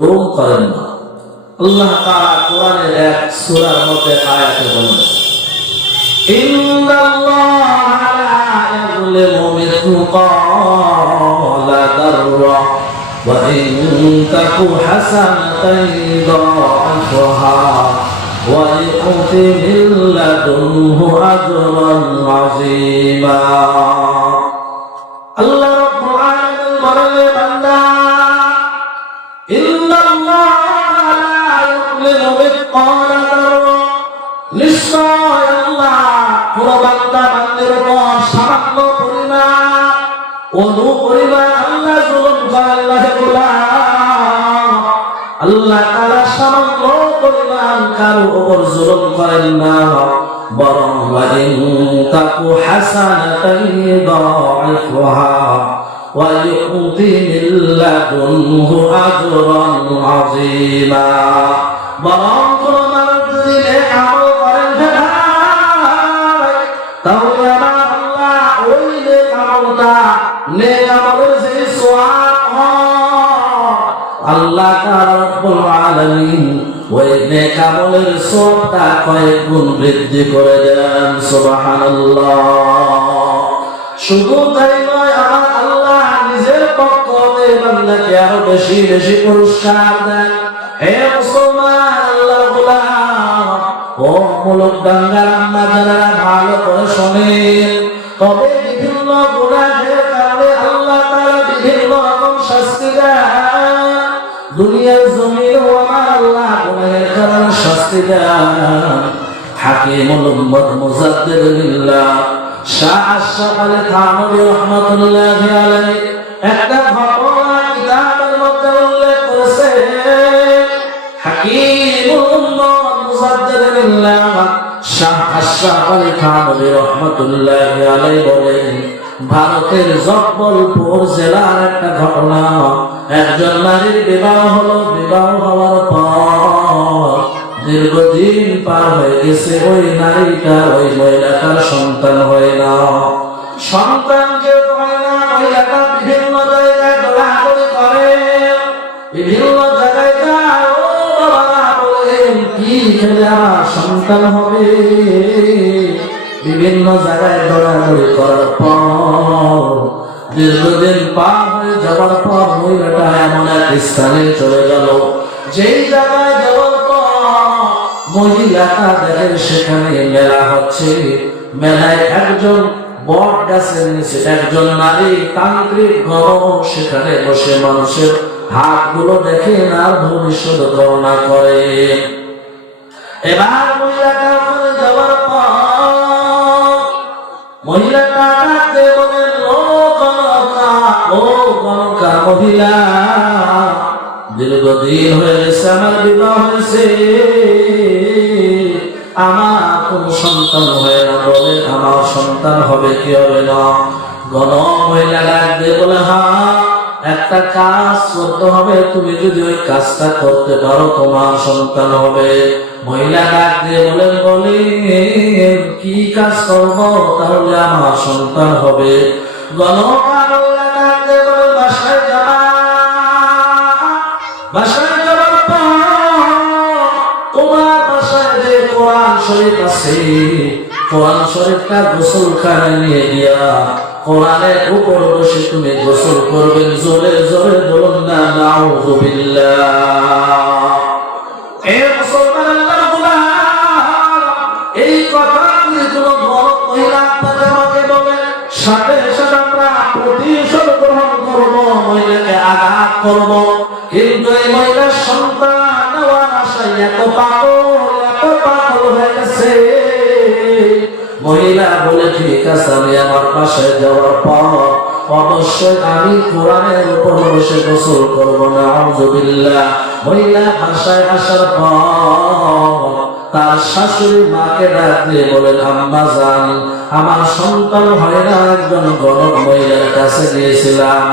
করেন না। আল্লাহ তাআলা কোরআনের এক সূরার মধ্যে আয়াতে বলেন, ইন্নাল্লাহা লা ইয়াযলিমু মিসকালা যাররা ওয়া ইন তাকু হাসানাতান ইউদাইফুহা ওয়া ইউতি মিন লাদুনহু আজরান আযীমা। আল্লাহ রাব্বুল আলামিন বলেন, বান্দা, ইন্নাল্লাহা লা ইয়াযলিমু মিসকালা যাররা, নিশ্চয় আল্লাহ কোন বান্দা বান্দির উপর সামান্য পরিমাণ আল্লাহ জুলুম করেন না। আল্লাহ তাআলা সামান্য পরিমাণ কারো উপর জুলুম করেন না, বরং ওয়া ইন তাকু হাসানাতান ইউদাইফুহা ওয়া ইউতি মিন লাদুনহু আজরান আযীমা। বরং কোন মানুষ যদি নেক আমল করেন তাহলে আমার আল্লাহ ওই নেক আমলের যে সওয়াব আল্লাহ রাব্বুল আলামিন ওই নেক আমলের সওয়াবটা কয়েক গুণ বৃদ্ধি করে দেন। সুবহানাল্লাহ। শুধু তাই নয়, আমার আল্লাহ নিজের পক্ষ থেকে বান্দাকে আরো বেশি বেশি পুরস্কার দেন। হে মুসলমান, আল্লাহর গোলাম ও মুলুকদাঙ্গার আম্মা যারা ভালো করে শোনেন, তবে বিভিন্ন গুনাহের কারণে আল্লাহ তাআলা বিভিন্ন রকম শাস্তি দেন। দুনিয়ার জমিনেও আমার আল্লাহ গুনাহের কারণে শাস্তি দেন। হাকিমুল উম্মত মুজাদ্দিদুল্লাহ শাহ আশরাফ আলী থানভী রাহমাতুল্লাহি আলাইহি একটা ঘটনা কিতাবের মধ্যে উল্লেখ করেছে। হাকিমুল উম্মত মুজাদ্দিদুল্লাহ শাহ আশরাফ আলী থানভী রাহমাতুল্লাহি আলাইহি বলেন, ভারতের জব্বলপুর জেলার একটা ঘটনা। একজন নারীর বিবাহ হলো। বিবাহ হওয়ার পর দীর্ঘদিন পার হয়ে গেছে, ওই নারীটার ওই মহিলাটার সন্তান হয় না। সন্তান যে হয় না, মহিলাটা বিভিন্ন জায়গায় দৌড়াদৌড়ি করে, বিভিন্ন জায়গায় যায়। ও বাবা বলেন, কি খেলে আমার সন্তান হবে? বিভিন্ন জায়গায় দৌড়াদৌড়ি করার পর দীর্ঘদিন পার হয়ে যাওয়ার পর মহিলাটা এমন এক স্থানে চলে গেল, যেই জায়গায় যাওয়ার পর মহিলাটা দেখে সেখানে মেলা হচ্ছে। মেলায় একজন বট গাছের নিচে একজন নারী তান্ত্রিক গণ সেখানে বসে মানুষের হাতগুলো দেখে আর ভবিষ্যৎ গণনা করে। এবার মহিলাটা ওখানে যাওয়ার পর মহিলাটা ডাকতে বলেন, ও গণকা মহিলা, দীর্ঘদিন হয়ে গেছে আমার বিবাহ হয়েছে, আমার কোন সন্তান হয় না। বলে, আমার সন্তান হবে কি হবে না? গণ মহিলা ডাকতে বলে, হ্যাঁ, একটা কাজ করতে হবে, তুমি যদি ওই কাজটা করতে পারো তোমার সন্তান হবে। মহিলা ডাক দিয়ে বলেন, কি কাজ করব তাহলে আমার সন্তান হবে? বাসায় যাবা, বাসায় যাবার পর তোমার বাসায় যে কোরআন শরীফ আছে, কোরআন শরীফটা গোসলখানায় নিয়ে গিয়া কোরআনের উপর বসে তুমি গোসল করবেন। জোরে জোরে বলুন না নাউযুবিল্লাহ। এই কথা কোন বড় মহিলা আপনাকে আমাকে বলে, সাথে সাথে আমরা প্রতিশোধ গ্রহণ করবো, মহিলাকে আঘাত করবো। কিন্তু এই মহিলার সন্তান নেওয়ার আশায় এত পাগল হয়ে গেছে। মহিলা বলে, ঠিক আছে, আমি আমার বাসায় যাওয়ার পর অবশ্যই আমি কোরআনের উপর বসে গোসল করবো। নাউযুবিল্লাহ। মহিলা বাসায় আসার পর তার শাশুড়ি মাকে ডাক দিয়ে বলেন, আম্মা জান, আমার সন্তান হয় না, একজন গণক মহিলার কাছে গিয়েছিলাম।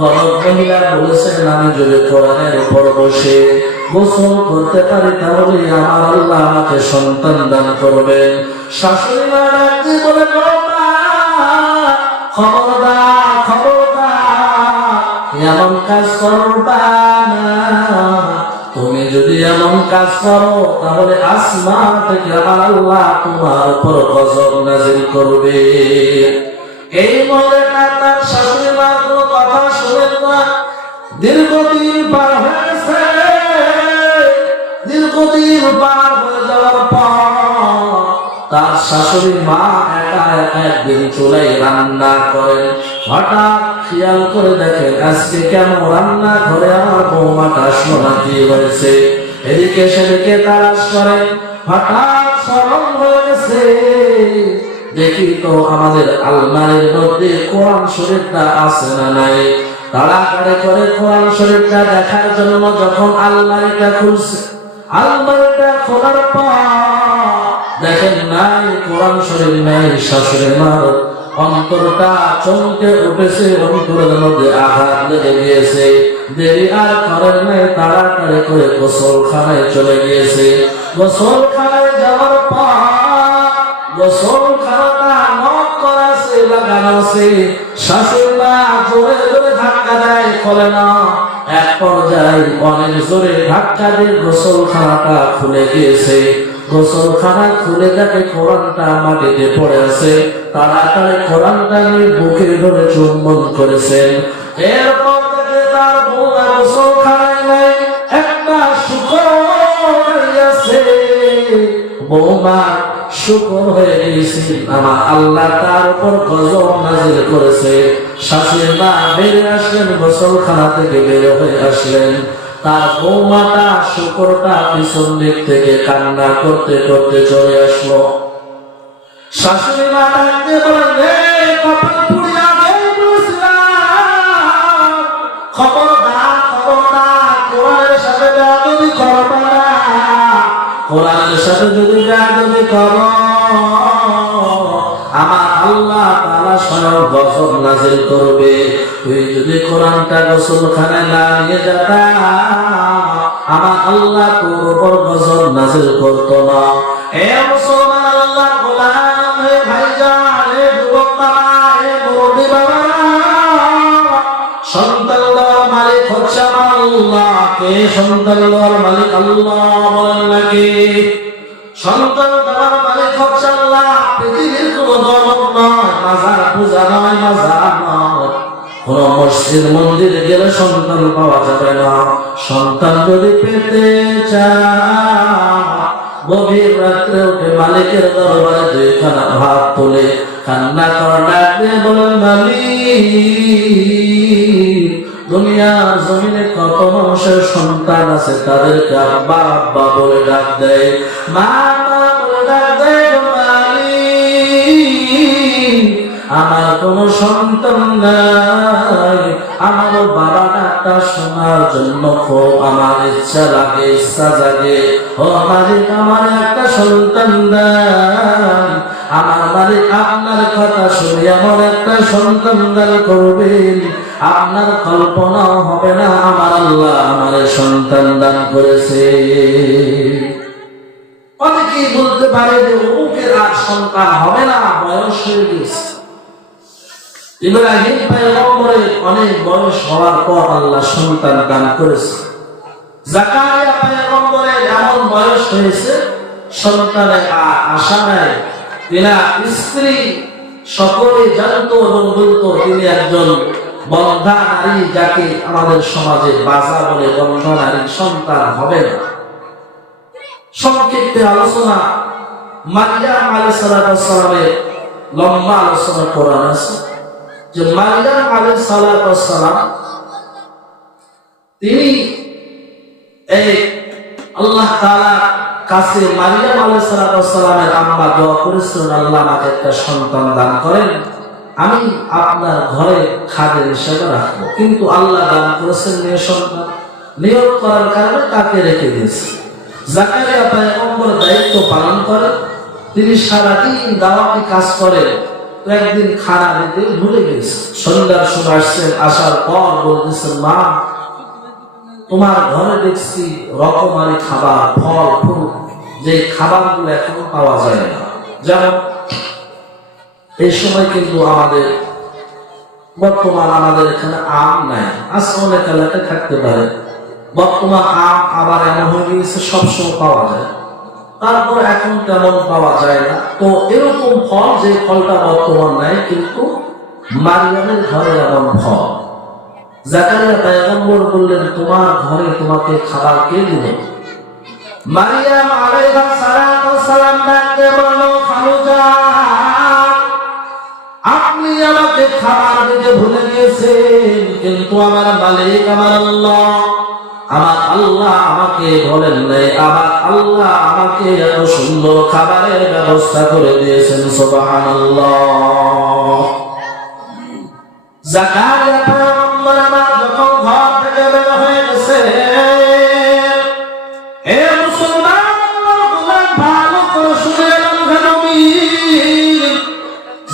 গণক মহিলা বলেছেন, আমি যদি কোরআনের উপর বসে গোসল করতে পারি তাহলে আমার আল্লাহ আমাকে সন্তান দান করবেন। শাশুড়ি মা ডাক দিয়ে বলেন, খবরদার, এমন কাজ করবা না। তুমি যদি এমন কাজ করো তাহলে আসমান থেকে আমার আল্লাহ তোমার উপর গজব নাযিল করবে। এই মহিলাটা তার শাশুড়ি মার কোনো কথা শুনেন না। দীর্ঘদিন পার হয়েছে। দীর্ঘদিন পার হয়ে যাওয়ার পর তার শাশুড়ি মা একা একা একদিন চুলায় রান্না করেন। হঠাৎ খেয়াল করে দেখেন আজকে কেন রান্না ঘরে আমার বৌমাটা শোনা কি হয়েছে। এদিকে সেদিকে তালাশ করেন, হঠাৎ স্মরণ হয়ে গেছে, দেখি তো আমাদের আলমারির মধ্যে কোরআন শরীফটা আছে না নাই। তাড়াতাড়ি করে কোরআন শরীফটা দেখার জন্য যখন আলমারিটা খুলছে, আলমারিটা খোলার পর দেখেন নাই কোরআন শরীফ নাই। শাশুড়ি মার অন্তরটা চমকে উঠেছে, অন্তরের মধ্যে আঘাত লেগে গিয়েছে। দেরি আর করেন নাই, তাড়াতাড়ি করে গোসলখানায় চলে গিয়েছে। গোসলখানায় যাওয়ার পর গোসলখানাটা নক করা আছে, লাগানো আছে। শাশুড়ি মা জোরে জোরে ধাক্কা দেয়, খোলে না। এক পর্যায়ে অনেক জোরে ধাক্কা দিয়ে গোসলখানাটা খুলে গিয়েছে। গোসলখানা খুলে দেখে কোরআনটা মাটিতে পড়ে আছে। তাড়াতাড়ি কোরআনটা নিয়ে বুকে ধরে চুম্বন করেছেন। এরপর থেকে তার বৌমা গোসলখানায় নাই, একটা শুকর আছে। বৌমা শুকর হয়ে গেছে, আমার আল্লাহ তার উপর গজব নাযিল করেছে। শাশুড়ি মা বেরিয়ে আসলেন, গোসলখানা থেকে বের হয়ে আসলেন। তার বৌমাটা শুকরটা পিছন দিক থেকে কান্না করতে করতে চলে আসলো। শাশুড়ি মা ডাকতে বললেন, কপাল পুড়িয়া বলেছিলাম, খবরদার খবরদার, কোরআনের সাথে বেয়াদবি করবে না। কোরআনের সাথে যদি বেয়াদবি করো আমার আল্লাহ তাআলা স্বয়ং গজব নাযিল করবে। তুই যদি কোরআনটা গোসলখানায় না নিয়ে যেতা আমার আল্লাহ তোর উপর গজব নাযিল করতো না। এ মুসলমান আল্লাহর গোলাম, হে ভাইজান, হে যুবক বাবা, হে মুরব্বি বাবা, সন্তান দেওয়ার মালিক হচ্ছে আল্লাহ। কে সন্তান দেওয়ার মালিক? আল্লাহ। বলেন নাকি? সন্তান দেওয়ার মালিক হচ্ছে আল্লাহ। পৃথিবীর কোন ধর্ম নয়, মাজার পূজা নয়, মাজার নয়, কোন মসজিদ মন্দিরে গেলে সন্তান পাওয়া যাবে না। সন্তান যদি পেতে চায় গভীর রাত্রে উঠে মালিকের দরবারে দুইখানা হাত তুলে কান্না করা, ডাকতে বলেন মালিক, দুনিয়ার জমিনে কত মানুষের সন্তান আছে, তাদেরকে আব্বা আব্বা বলে ডাক দেয়, মা মা বলে ডাক দেয়। মালিক, আমার কোন সন্তান নাই, আমার বাবা ডাকটা শোনার জন্য খুব আমার ইচ্ছা লাগে, ইচ্ছা জাগে। ও মালিক, আমার একটা সন্তান দান, আমার মালিক আপনার কথা শুনে আমার একটা সন্তান দান করবেন। আপনার কল্পনা হবে না আমার আল্লাহ আমার সন্তান দান করেছে। অনেকেই বলতে পারে যে অমুকের আর সন্তান হবে না, বয়স হয়ে গেছে। ইব্রাহিম পয়গম্বরের অনেক বয়স হওয়ার পর আল্লাহ সন্তান দান করেছে। জাকারিয়া পয়গম্বরের এমন বয়স হয়েছে সন্তানের আশা নাই। তিনার স্ত্রী সকলে জানত এবং বলতো তিনি একজন বন্ধা নারী, যাকে আমাদের সমাজে বাজা বলে, বন্ধা নারী, সন্তান হবে না। সংক্ষিপ্ত আলোচনা, মারিয়াম আলাইহিস সালামের লম্বা আলোচনা করা আছে যে মারিয়াম আলাইহিস সালাম তিনি এই আল্লাহ তাআলার কাছে মারিয়াম আলাইহিস সালামের আম্মা দোয়া করেছিলেন, আল্লাহ আমাকে একটা সন্তান দান করেন, আমি আপনার ঘরে খাদের হিসেবে রাখবো। কিন্তু আল্লাহ দান করেছেন মেয়ে সন্তান, নিয়োগ করার কারণে তাকে রেখে দিয়েছে। জাকারিয়া পয়গম্বর দায়িত্ব পালন করেন, তিনি সারাদিন দাওয়াতি কাজ করেন। একদিন খানা দিতে ভুলে গেছে। সন্ধ্যার সময় আসছেন, আসার পর বলতেছেন, মা তোমার ঘরে দেখছি রকমারি খাবার, ফল ফুল, যে খাবারগুলো এখন পাওয়া যায় না। যেমন এই সময় কিন্তু আমাদের বর্তমান আমাদের এখানে আম নাই, আজ অনেক এলাকায় থাকতে পারে, বর্তমান আম আবার এমন হয়ে গিয়েছে সবসময় পাওয়া যায়, তারপর এখন তেমন পাওয়া যায় না। তো এরকম ফল, যে ফলটা বর্তমান নাই, কিন্তু মারিয়ামের ঘরে এমন ফল। জাকারিয়া পয়গম্বর বললেন, তোমার ঘরে তোমাকে খাবার কে দিল? মারিয়াম আলাইহিস সালাম ডাকতে বলল, খালুজান, আপনি আমাকে খাবার দিতে ভুলে গিয়েছেন, কিন্তু আমার মালিক আমার আল্লাহ, আমার আল্লাহ আমাকে বলেন নাই, আমার আল্লাহ আমাকে এত সুন্দর খাবারের ব্যবস্থা করে দিয়েছেন। সুবহানাল্লাহ। জাকারিয়া পয়গম্বর আমার যখন ঘর থেকে বের হয়ে গেছে, হে মুসলমান, ভালো করে শুনে এলাম,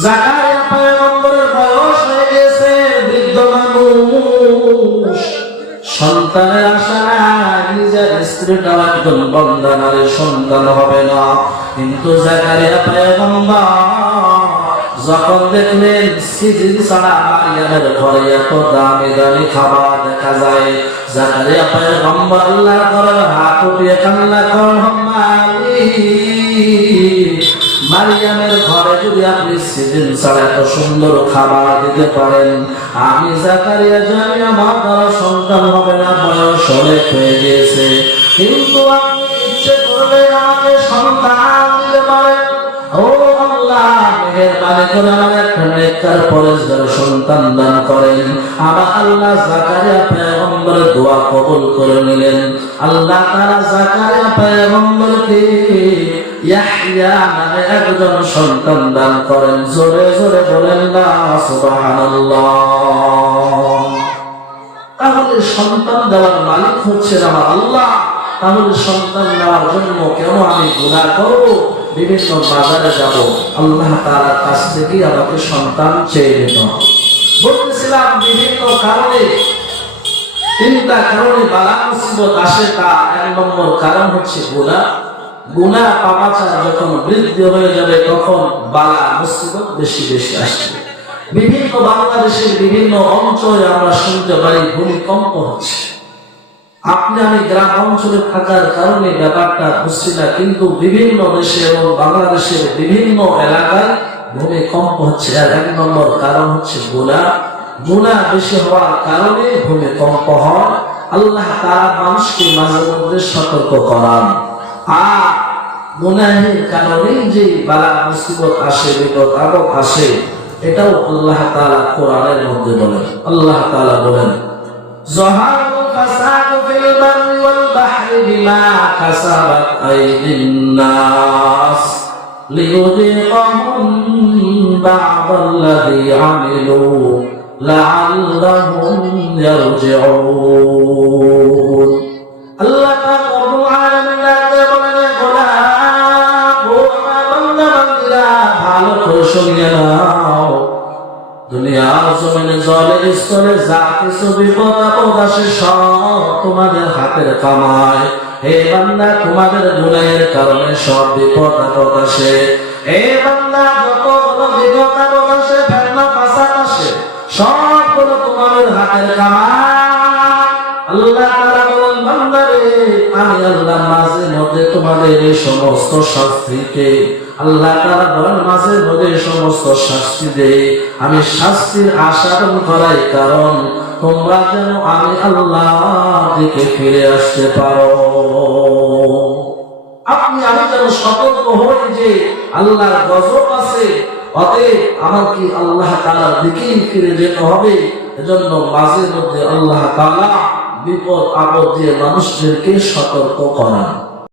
জাকারিয়া পয়গম্বরের বয়স হয়ে গেছে, বৃদ্ধ মানুষ, সন্তানের আশা নাই, নিজের স্ত্রীটাও একজন বান্দা নারীর সন্তান হবে না। কিন্তু জাকারিয়া পয়গম্বর যখন দেখলেন সিজিন ছাড়া মারিয়ামের ঘরে এত দামি দামি খাবার দেখা যায়, জাকারিয়া পয়গম্বর আল্লাহর ঘরে হাত উঠিয়ে কান্না করলেন, মারিয়ামের ঘরে যদি আপনি সিজিন ছাড়া এত সুন্দর খাবার দিতে পারেন, আমি জাকারিয়া জানি আমার দ্বারা সন্তান হবে না, বয়স অনেক হয়ে গিয়েছে, কিন্তু আপনি ইচ্ছে করলে আমাকে সন্তান দিতে পারেন। ও আল্লাহ, মেহেরবানি করে আমার একটা নেককার পরেশগার সন্তান দান করেন। আমার আল্লাহ জাকারিয়া পয়গম্বরের দোয়া কবুল করে নিলেন। আল্লাহ তাআলা জাকারিয়া পয়গম্বরকে ইয়াহইয়া নামে একজন সন্তান দান করেন। জোরে জোরে বলেন না সুবহানাল্লাহ। তাহলে সন্তান দেওয়ার মালিক হচ্ছেন আমার আল্লাহ। তাহলে সন্তান নেওয়ার জন্য কেন আমি গুনাহ করব? বিভিন্ন বাজারে যাব, আল্লাহ তাআলার কাছ থেকে আমাকে সন্তান চেয়ে নিতে হবে। বলতেছিলাম বিভিন্ন কারণে, তিনটা কারণে বালা মুসিবত আসে। তার এক নম্বর কারণ হচ্ছে গুনাহ। গুনাহ পাপাচার যখন বৃদ্ধি হয়ে যাবে, তখন বালা মুসিবত বেশি বেশি আসবে। বিভিন্ন বাংলাদেশের বিভিন্ন অঞ্চলে আমরা শুনতে পারি ভূমিকম্প হচ্ছে। আপনি আমি গ্রাম অঞ্চলে থাকার কারণে ব্যাপারটা বুঝছি না, কিন্তু বিভিন্ন দেশে এবং বাংলাদেশের বিভিন্ন এলাকায় ভূমিকম্প হচ্ছে। আর এক নম্বর কারণ হচ্ছে গুনাহ। গুনাহ বেশি হওয়ার কারণে ভূমিকম্প হয়। আল্লাহ তাআলা মানুষকে মাঝে মধ্যে সতর্ক করান। আর গুনাহের কারণে যে বালা মুসিবত আসে, বিপদ আপদ আসে, এটাও আল্লাহ তাআলা কোরআনের মধ্যে বলেন। আল্লাহ তাআলা বলেন, যাহারুল ফাসাদু ফিল বাররি ওয়াল বাহরি বিমা কাসাবাত আইদিন নাস লিয়ুযিকাহুম বা'দাল্লাযী আমিলু লাআল্লাহুম ইয়ারজিউন। আল্লাহ পাক রব্বুল আলামিন বলেন, গোলাম ও আমার বান্দা বান্দীরা, ভালো করে শুনিয়ে নাও, দুনিয়ার জমিনে জলের স্থলে যা কিছু বিপদ আপদ আসে সব তোমাদের হাতের কামাই। হে বান্দা, তোমাদের গুনাহের কারণে সব বিপদ আপদ আসে। হে বান্দা, যতগুলো বিপদ আপদ আসে, ফেতনা ফাসাদ আসে, সবগুলো তোমাদের হাতের কামাই। আল্লাহ তাআলা বলেন, বান্দারে, আমি আল্লাহ মাঝে মধ্যে তোমাদের এই সমস্ত শাস্তিকে, আল্লাহ তাআলা বলেন, মাঝে মধ্যে সমস্ত শাস্তি দেই, আমি শাস্তির আশারণ করাই, কারণ তোমরা যেন আমি আল্লাহর দিকে ফিরে আসতে পারো। আপনি আমি যেন সতর্ক হই যে আল্লাহর গজব আছে, অতএব আমার কি আল্লাহ তাআলার দিকেই ফিরে যেতে হবে। এজন্য মাঝে মধ্যে আল্লাহ তাআলা বিপদ আপদ দিয়ে মানুষদেরকে সতর্ক করান।